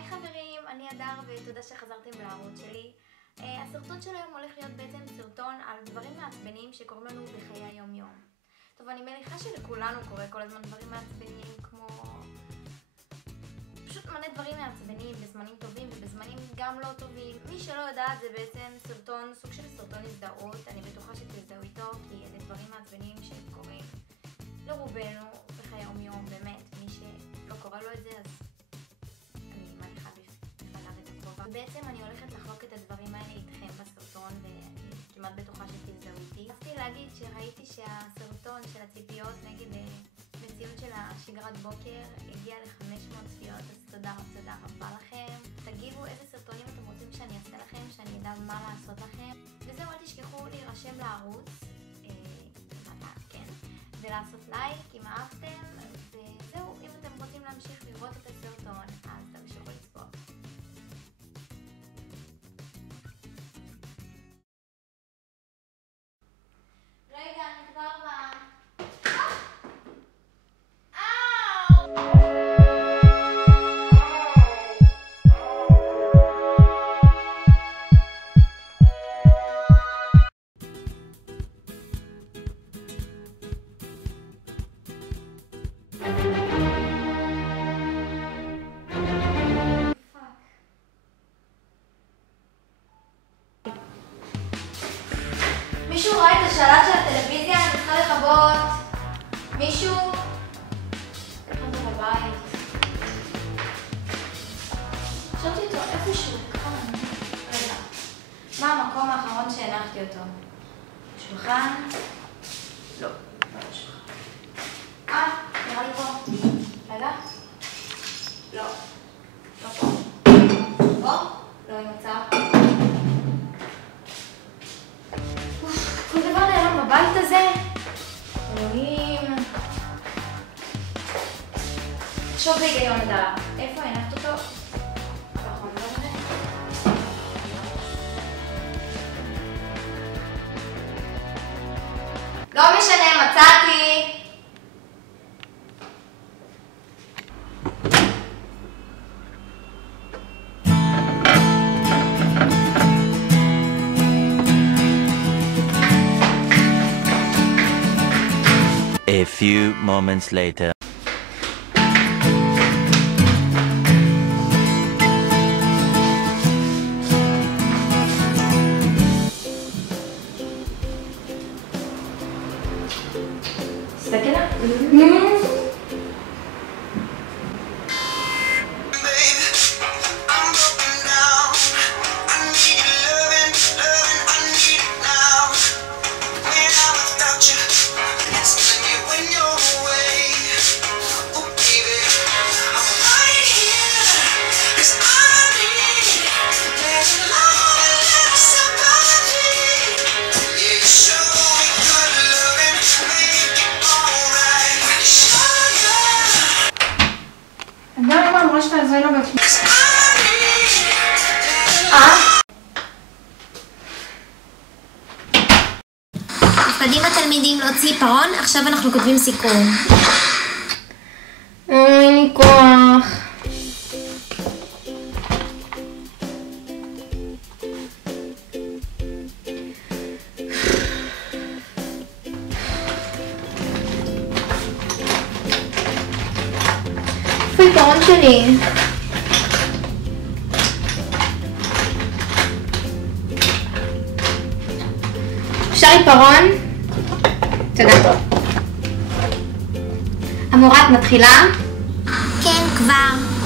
היי חברים, אני אדר ותודה שחזרתם לערוץ שלי. הסרטון של היום הולך להיות בעצם סרטון על דברים מעצבנים שקורים לנו בחיי היום יום. טוב, אני מניחה שלכולנו קורה כל הזמן דברים מעצבנים, כמו פשוט מלא דברים מעצבנים בזמנים טובים ובזמנים גם לא טובים. מי שלא יודעת, זה בעצם סרטון, סוג של סרטון הזדהות. אני בטוחה שתזדהו איתו, כי אלה דברים מעצבנים שקורים לרובנו בחיי היום יום. באמת, מי שלא קורה לו את זה, אז אני מניחה בפניו את הכובע. בעצם אני הולכת לחלוק את הדברים האלה איתכם בסרטון, ואני כמעט בטוחה שתזדהו איתי. רציתי להגיד שראיתי שהסרטון של הציפיות נגד מציאות של השגרת בוקר הגיע ל-500 צפיות, אז תודה רבה לכם. תגיבו איזה סרטונים אתם רוצים שאני אעשה לכם, שאני אדע מה לעשות לכם. וזהו, אל תשכחו להירשם לערוץ, ולעשות לייק אם אהבתם. וזהו, אם אתם רוצים להמשיך לראות את הסרטון, אז תמשיכו לצפות. רגע, אני כבר באה. מישהו ראה את השלט של הטלוויזיה? אני צריכה לכבות. מישהו? אחד בבית. חשבתי אותו איפשהו, כאן. רגע. מה המקום האחרון שהנחתי אותו? שולחן? לא, לא שולחן. נראה לי פה. רגע. לא. לא פה. פה? לא ימצא. כל דבר נעלם בבית הזה. אלוהים. תחשוב בהיגיון אדר. איפה הנחת אותו? נכון, לא יודע. לא משנה, מצאתי. A few moments later. Stuck it up? מה אמרה שתעזרי לו בעצמי? מפחדים התלמידים להוציא עיפרון, עכשיו אנחנו כותבים סיכום. אין לי כוח. איפה העיפרון שלי? אפשר עיפרון? תודה. המורה, את מתחילה? כן, כבר.